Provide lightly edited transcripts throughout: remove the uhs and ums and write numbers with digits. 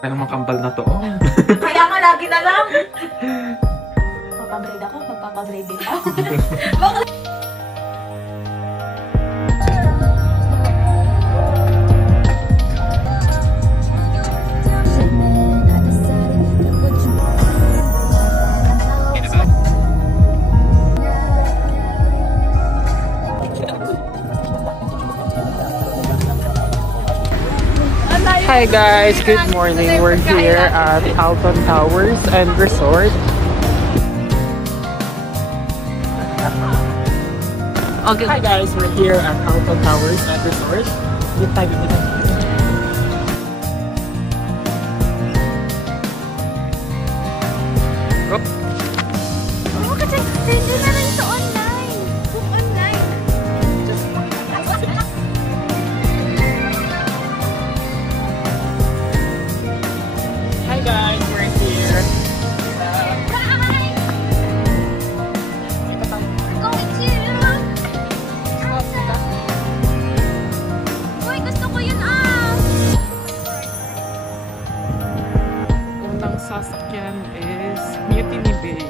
Kaya naman kambal na to. Kaya nga lagi na lang. Magpapagrade ako, magpapagrade din ako. Hi guys, good morning. We're here at Alton Towers and Resort. Okay. Hi guys, we're here at Alton Towers and Resort. Good time. Oh, kasi pwede na rin sa online. Book online. Hi guys, we're here. Sasakyan is Mutiny Bay.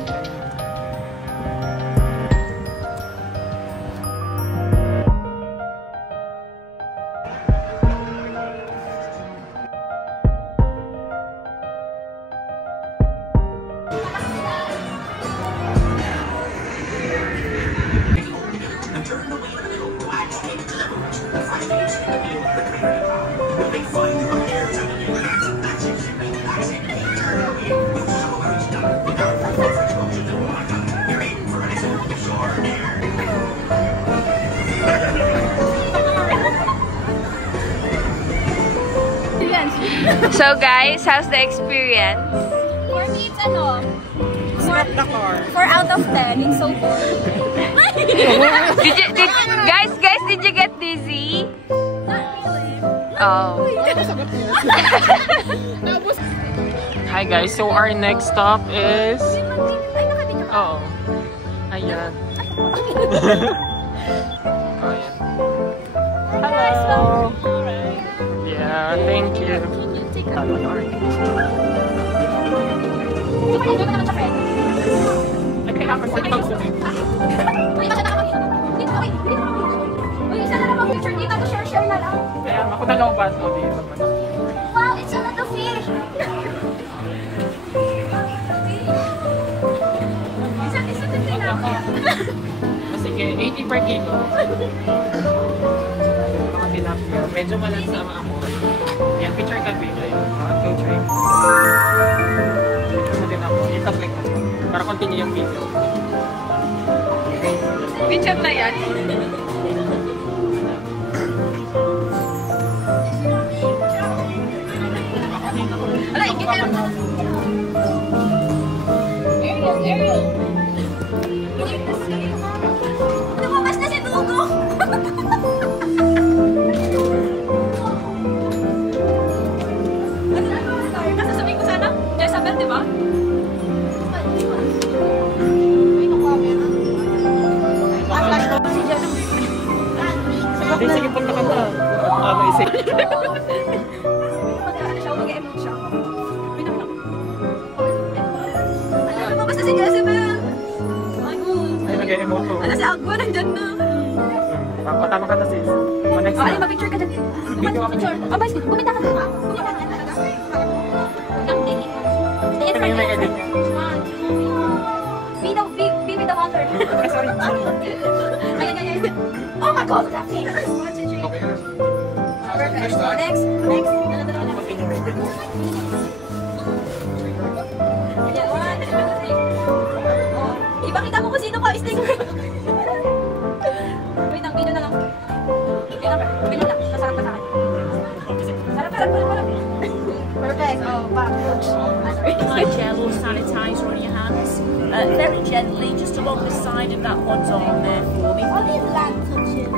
So guys, how's the experience? For me, it's ano? Stop the car. 4 out of 10. It's so good. Guys, did you get dizzy? Not really. Oh. Hi guys, so our next stop is... Oh. Ayan. Hello. Yeah, thank you. Kaya ako na lang ba dito? Wow, it's a lot of fish. Isa din tilapia. Sige, 80 per kilo. Mga tilapia. Medyo malansa ang amo. Yan, picture ka babe. Go try. Picture mo din ako. I-click mo. Para continue yung video. Picture na yan. Ala, ikita lang. Ariel. Lumabas na si Dugo. Kasasabihin ko sana, Jezabel, di ba? Sige, punta ka na. Ano, isip. Mag-ano siya, mag-emote siya. Lumabas na si Jezabel. Ay, nag-emote ko. Ano si Agua, nandyan na. Patama ka na sis. Next Ay, na. mag-picture ka dyan. Mag-picture. Abay, bumita ka na. Bumita ka na talaga. Lang din. Ito na yung may edit niya. Be with the water. Sorry. Ayan. Oh my God, that fish. Perfect. Next. Ayan, 1, 2, 3. Ipakita mo kung sino ka. Stay ko. Wait lang, video na lang. Video lang. Masarap pa sa akin. Sarap. Perfect. Oh, back. Like gel or sanitizer on your hands, very gently, just along the side of that one's arm there for me. All these land touching.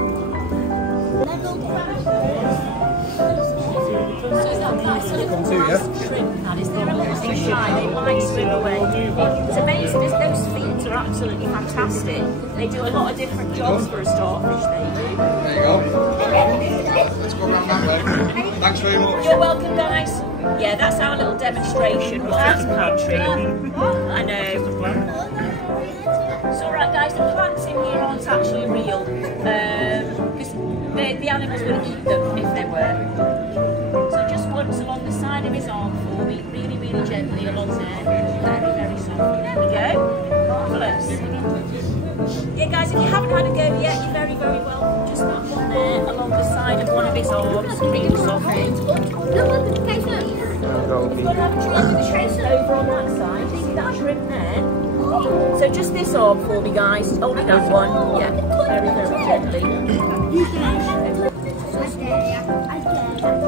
That is they're a little bit shy, they like swim away. So those feet are absolutely fantastic. They do a lot of different jobs for a starfish, they do. There you go. let's go around that way. Thanks very much. You're welcome, guys. Yeah, that's our little demonstration. That's pantry. I know. It's alright, guys. The plants in here aren't actually real. Because the animals would eat them if they were. So just once along the side of his arm for me, really, really gently along there. Very, very softly. There we go. Marvellous. Yeah, guys, if you haven't had a go yet, you're very, very welcome. Just that one there along the side of one of his arms. Really softly. We've got to have a try with the trace over on that side. See that shrimp there? So just this arm for me, guys. Only that one. Yeah, very, very gently.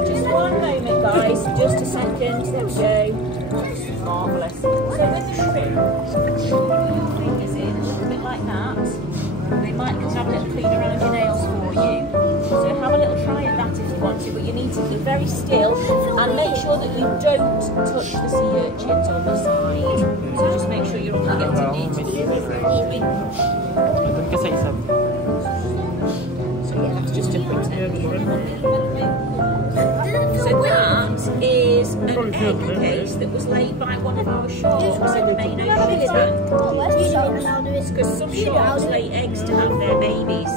Just one moment, guys. Just a second. There we go. Marvellous. So with the shrimp, put your fingers in a little bit like that. They might just have a little clean around your nails for you. So have a little try at that if you want to, but you need to keep very still and make sure that you don't touch the sea urchins on the side. So just make sure you're only getting it. So yeah, that's just to pretend. So that is an egg case that was laid by one of our sharks in the main ocean. Because some sharks lay eggs to have their babies.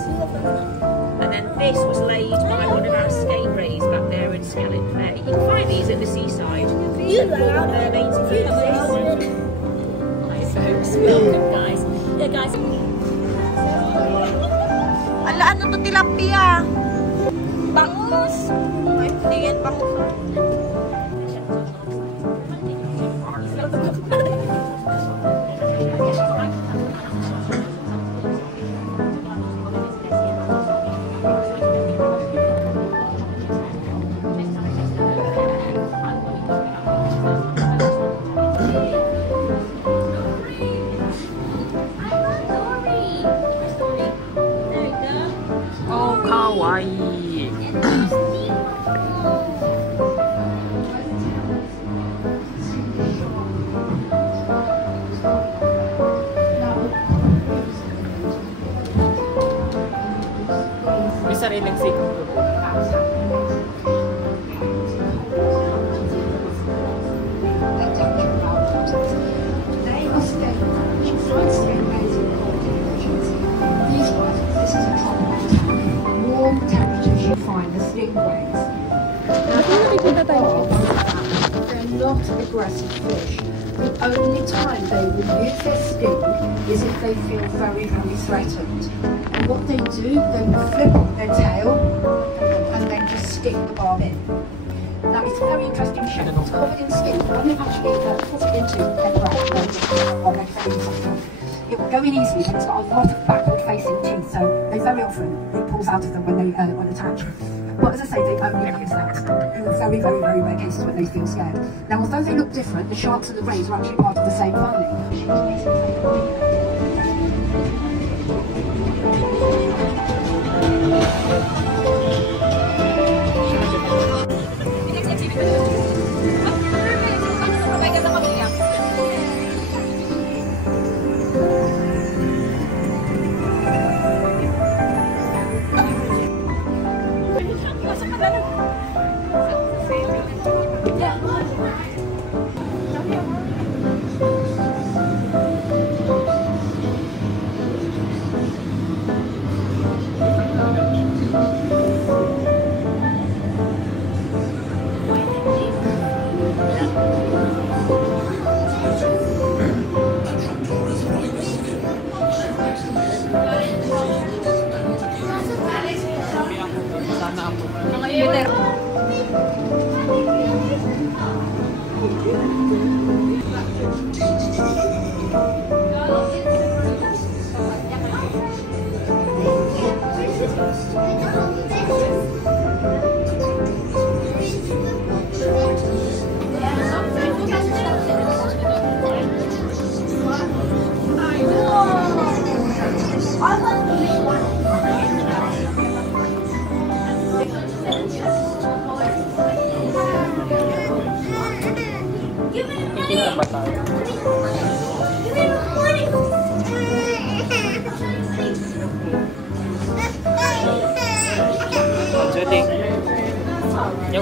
And then this was laid by one of our skate rays back there in Skeleton Bay. You can find these at the seaside. Mermaids and families. Hi folks, welcome guys. Yeah guys. Ala, ano to tilapia? Bangus. Ay, hindi yan bangus. Sariling siguro. Warm temperatures you find the stingrays. They're not aggressive fish. The only time they will use their sting is if they feel very, very threatened. And what they do, they will flip up their tail and then just stick the barb in. Now it's a very interesting shape. It's covered in skin. When you actually put it into their breath or their face, it will go in easily, but it's got a lot of backward facing teeth, so they very often it pulls out of them when they attach. But as I say, they only use that in a very, very, very rare cases when they feel scared. Now, although they look different, the sharks and the rays are actually part of the same family.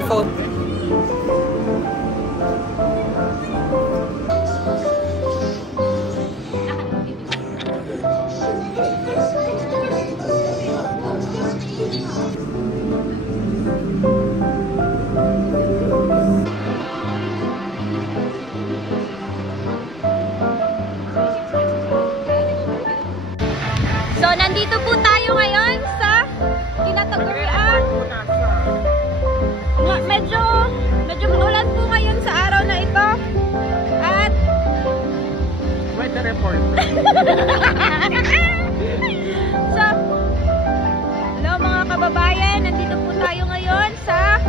phone. So, nandito po tayo ngayon sa tinatagurian. Medyo manulan po ngayon sa araw na ito. At Weather report. so, hello mga kababayan, nandito po tayo ngayon sa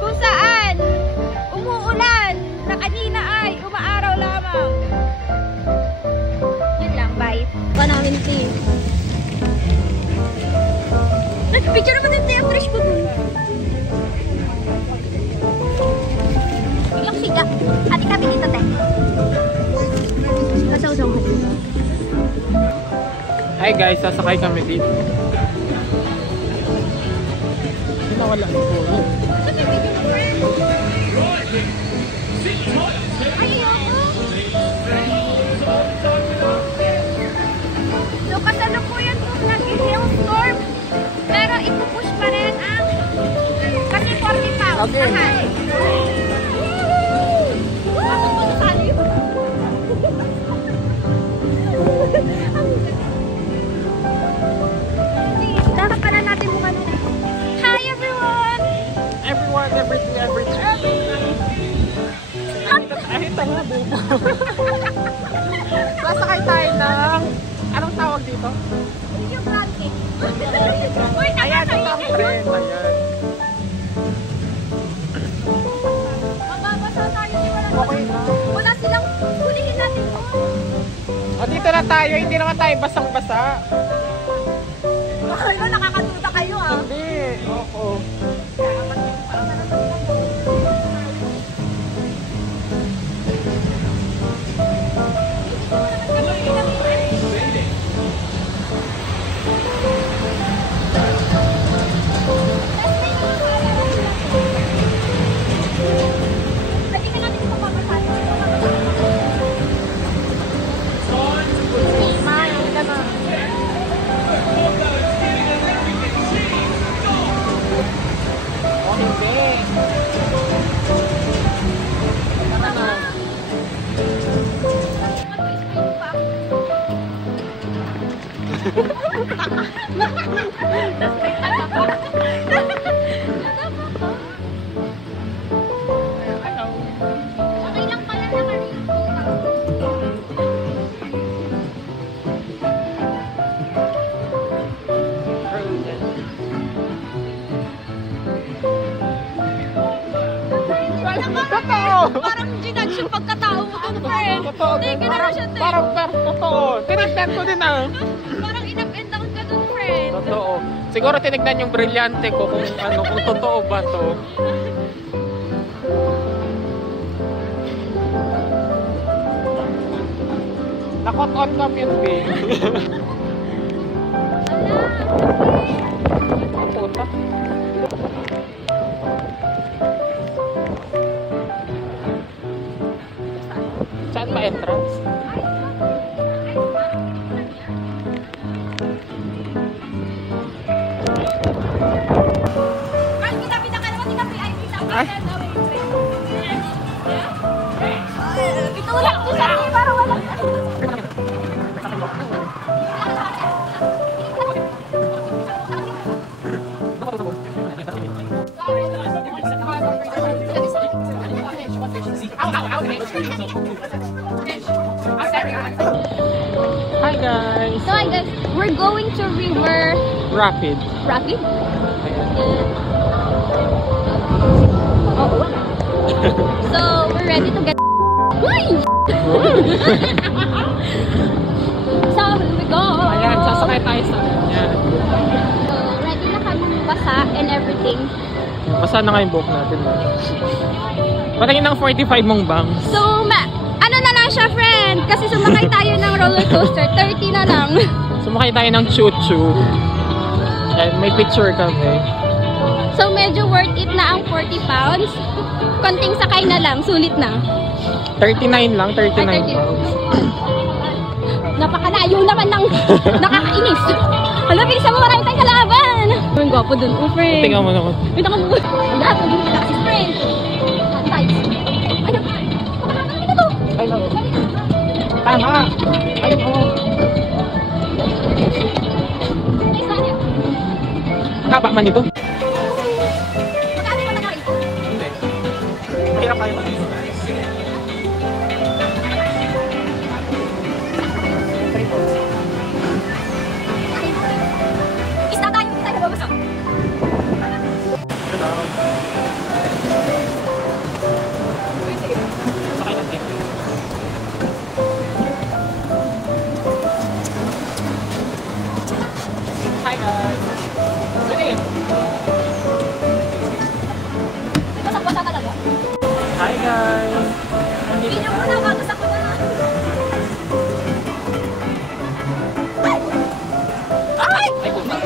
kung saan umuulan na kanina ay umaaraw lamang. Yun lang, bye. Namin team. Picture naman yung team fresh ko dun. Ilang siga. Hati kami dito, te. Kasaw-saw ka dito. Hi guys, sasakay kami dito. Nawala yung phone. Saan yung video mo, friend? Ay, ayoko. So, kasalukuyan kung nag-hailstorm, pero ipupush pa rin ang kasi 40 pounds. Okay. Mahal. Ako po nasali yun. Dapat pala natin mong ano. Hi everyone! Everyone, everything. Ay, tanga, bubo. Sasakay tayo ng... Anong tawag dito? Yung blanket. Uy, Ayan, ito nakasay. ang friend. Ayan. Mababasa tayo. Okay na. Wala silang hulihin natin po. O, dito na tayo. Hindi naman tayo basang-basa. Ayun, nakakaduda kayo ah. Hindi. Oo. Okay lang pala na parang ginudge yung pagkatao mo dun, friend. Totoo. Hindi, gano'n siya, te. Parang totoo. Tinignan ko din ah. Parang in-up and down ka dun, friend. Totoo. Siguro tinignan yung brilyante ko kung ano, kung totoo ba to. Nakot-on kami yun, babe. Puta. Saan ba entrance? Ay, kita-kita ka naman, ay, kita-kita Ay. ka naman. Itulak ko sa akin para wala. Hi guys! So, I guess, we're going to River Rapid. Rapid? Ayan. Oh, so, we're ready to get... Uy! So, here we go! Ayan, sasakay tayo sa kanya. So, ready na kami basa and everything. Basta na nga yung buhok natin. Patingin ng 45 mong bangs. So, ano na lang siya, friend? Kasi sumakay tayo ng roller coaster. 30 na lang. Sumakay tayo ng choo-choo. Ayan, may picture kami. So, medyo worth it na ang 40 pounds. Konting sakay na lang, sulit na. 39 lang, 39 Ay, 30. pounds. Napakalayo naman ng nakakainis. Hala, bilisan mo, marami tayong kalaban. Ang gwapo dun, friend. Tingnan mo naman. Wait ako mo. Lahat, hindi mo lang si friend. Tights. Ano? Makakakakita to. Ay, no. Tama. Ayun mo. Ay, saan yun? Kaba man ito. Magkano yung matakain? Hindi. Mahirap tayo. Isda tayo, hindi tayo babasok. Sakay natin. Hi guys. Ready? Basag-basa talaga. Hi guys. Nandito Video mo na, babasak ko na. Ay, puta.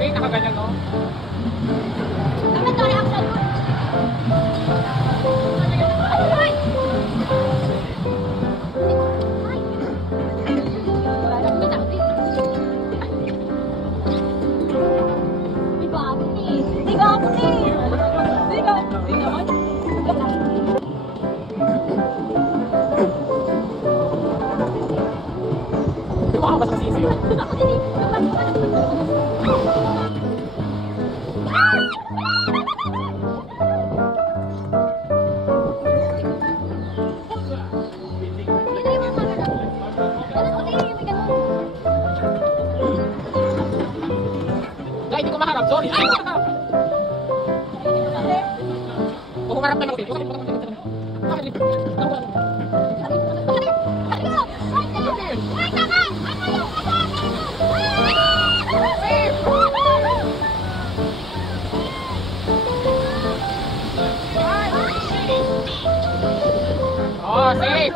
Wait, nakaganyan no? Dapat na reaction mo. Ano ba? Ay! Wala na kami tao dito. May gapon eh. May gapon eh. May gapon. May gapon. Di ba ka ba sa sisiyo? Ay, hindi ko maharap. Sorry. Ay, kung humarap na lang din. Oh, safe!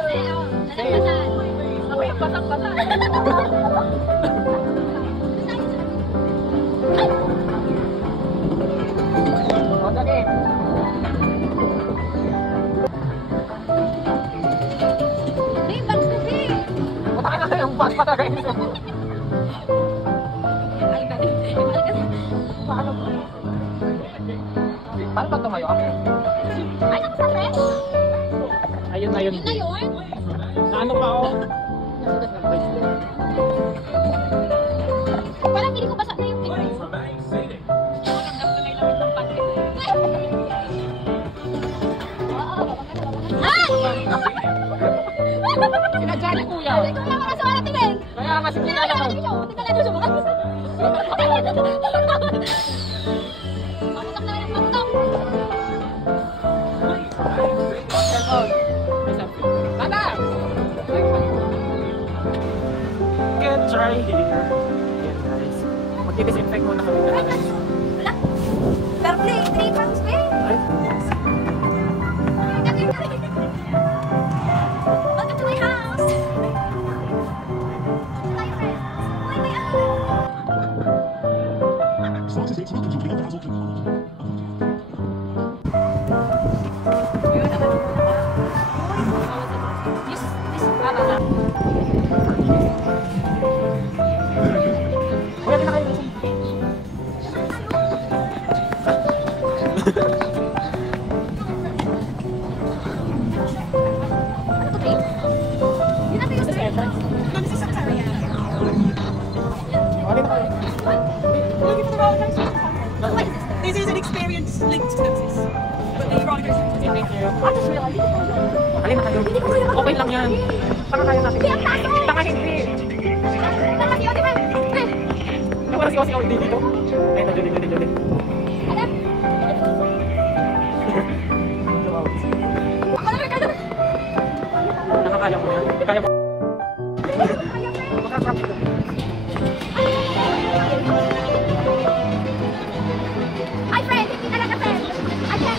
Oh, dali. Buta ka na yung bag pa talaga. Paano pag tumayo? Ay, naku sa friend. Ayun na yun. Yun na yun. Sa ano pa oh? Parang hindi ko basa na yung picture. Sinadya ni kuya. Ikaw lang ang nasa tingin. Kaya nga sige na Tingnan lang. lang siya. Tingnan lang siya. Pamutok na lang, pamutok. Tata! Good try here. Yan guys. Mag-disinfect muna kami guys. Wala. Fair play. 3 pounds, babe. Ay, Welcome to my house. Hi, friends. Uy, may ano. kuya, kinakain mo. Yun natin yung straight. This is an experience linked to this, but the riders. Thank you. Halina kayo. Okay lang yan. Tanga kaya natin. Tanga hindi. Tama si Odi, man. Wala si Osi dito. Ay, Jolly. Alam. Nakakaya mo yan. Kaya mo. Makakap. Hi, friend. Hindi talaga, friend. Ayan.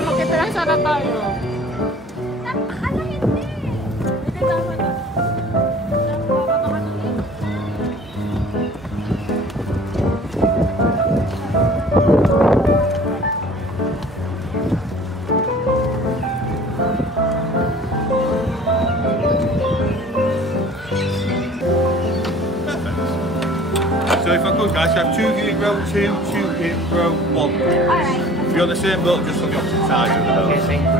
makita lang sana tayo. Ano hindi? Hindi tama na. So if I could, guys, have 2 in row 2, 2 in row 1. Alright. If you're on the same boat, just on the opposite side of the boat. Okay, thank you.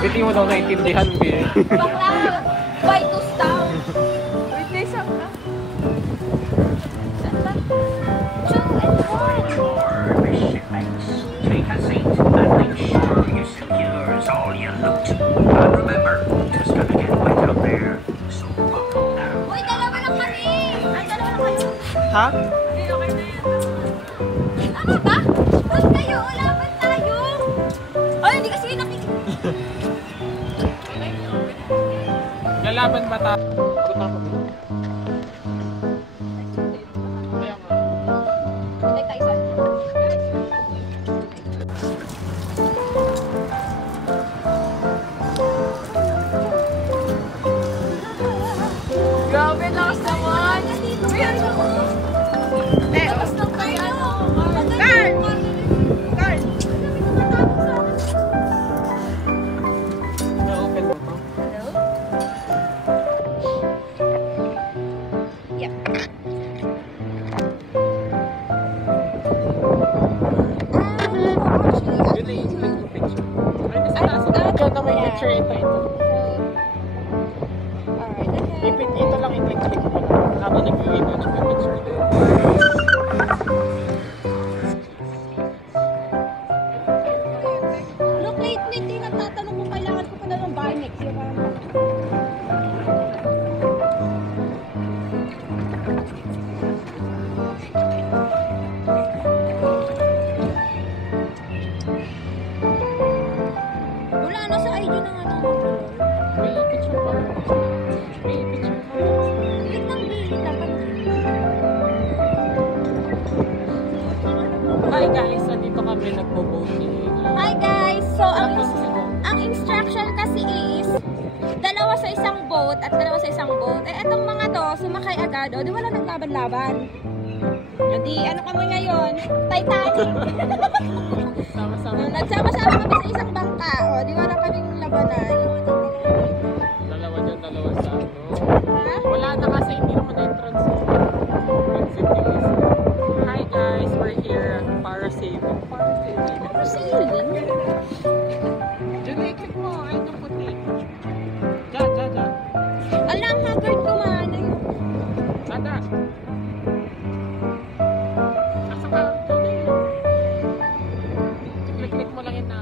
Hindi mo daw naintindihan, Bill. Bakla! By to stop! Wait, may isang ka. Saan ba? 2 and 1! Take a seat and make sure you secures all your loot. And remember, it's gonna get wet out there, so buckle down. Uy, dalawa lang kami! Ay, dalawa lang kayo. Ha? Hindi, okay na yan. Tama ba? Huwag kayo, ulaban tayo! Ay, hindi kasi nakikita. Lalaban ba tayo? Kaya nga. Hindi tayo sa... Grabe, lakas naman. Ayan ako. Tapos lang tayo. Carl! Carl! Na-open mo to? Hello? Yeah. Yun na yung click to picture. Ay, nasa taas na. Ikaw na may picture ito. Ito lang i-click mo lang. Habang nag-video na may picture din. Look, lately, nagtatanong kung kailangan ko pa na ng Bimex. Yung parang... Wala, nasa ID na nga naman. May picture pa. May picture pa. Lit ng bilit dapat. Hi guys, nandito kami nagpo-boating. Hi guys! So, Tapos sila. ang instruction kasi is dalawa sa isang boat at dalawa sa isang boat. Eh, etong mga to, sumakay agad. O, di wala naglaban-laban. Di, ano kami ngayon? Titanic! Sama-sama. Nagsama-sama kami sa isang bangka. O, di wala kaming labanan. Dalawa dyan, dalawa sa ano. Ha? Wala na kasi hindi naman entrance. Exit is. Hi guys, we're here at Parasailing. Parasailing. Sailing? Diyan na i-click mo. Ayun yung puti. Diyan, diyan, diyan. Alam, haggard ko man. Ada. Nasa ka. Diyan na yun. Click mo lang yun na.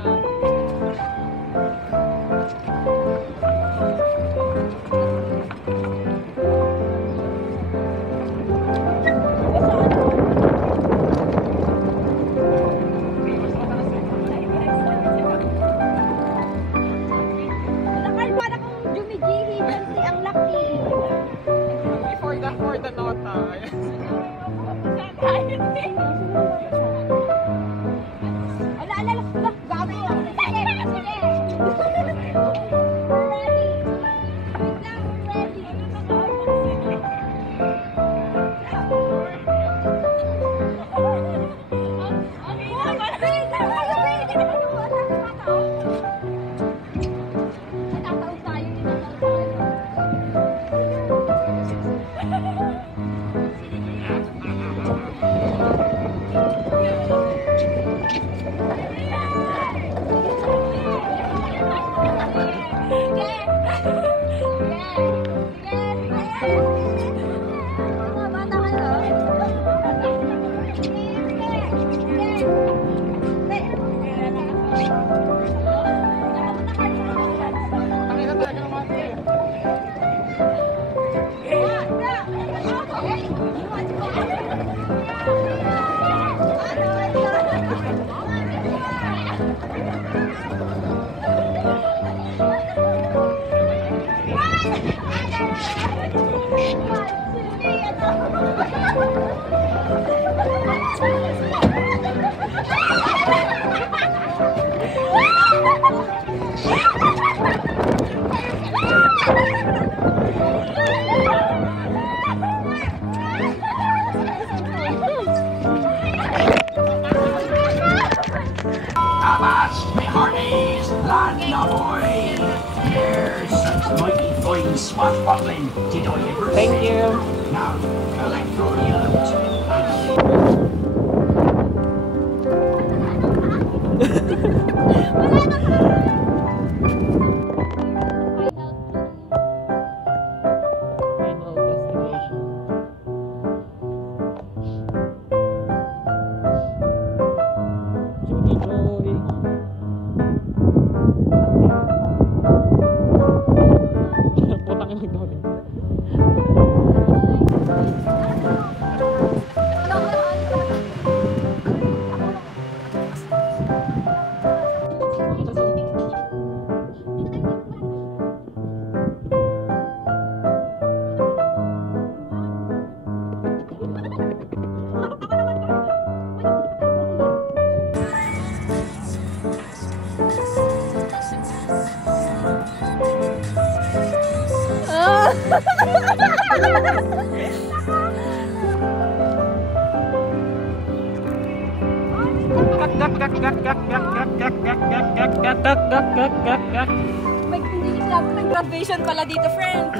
That's me hearties, lad na boy. There's such mighty fine swashbuckling. Did I ever Thank say? you. Now, collect all you out. Final destination. Judy Joy. Putang ina daw din. May graduation pala dito, friend.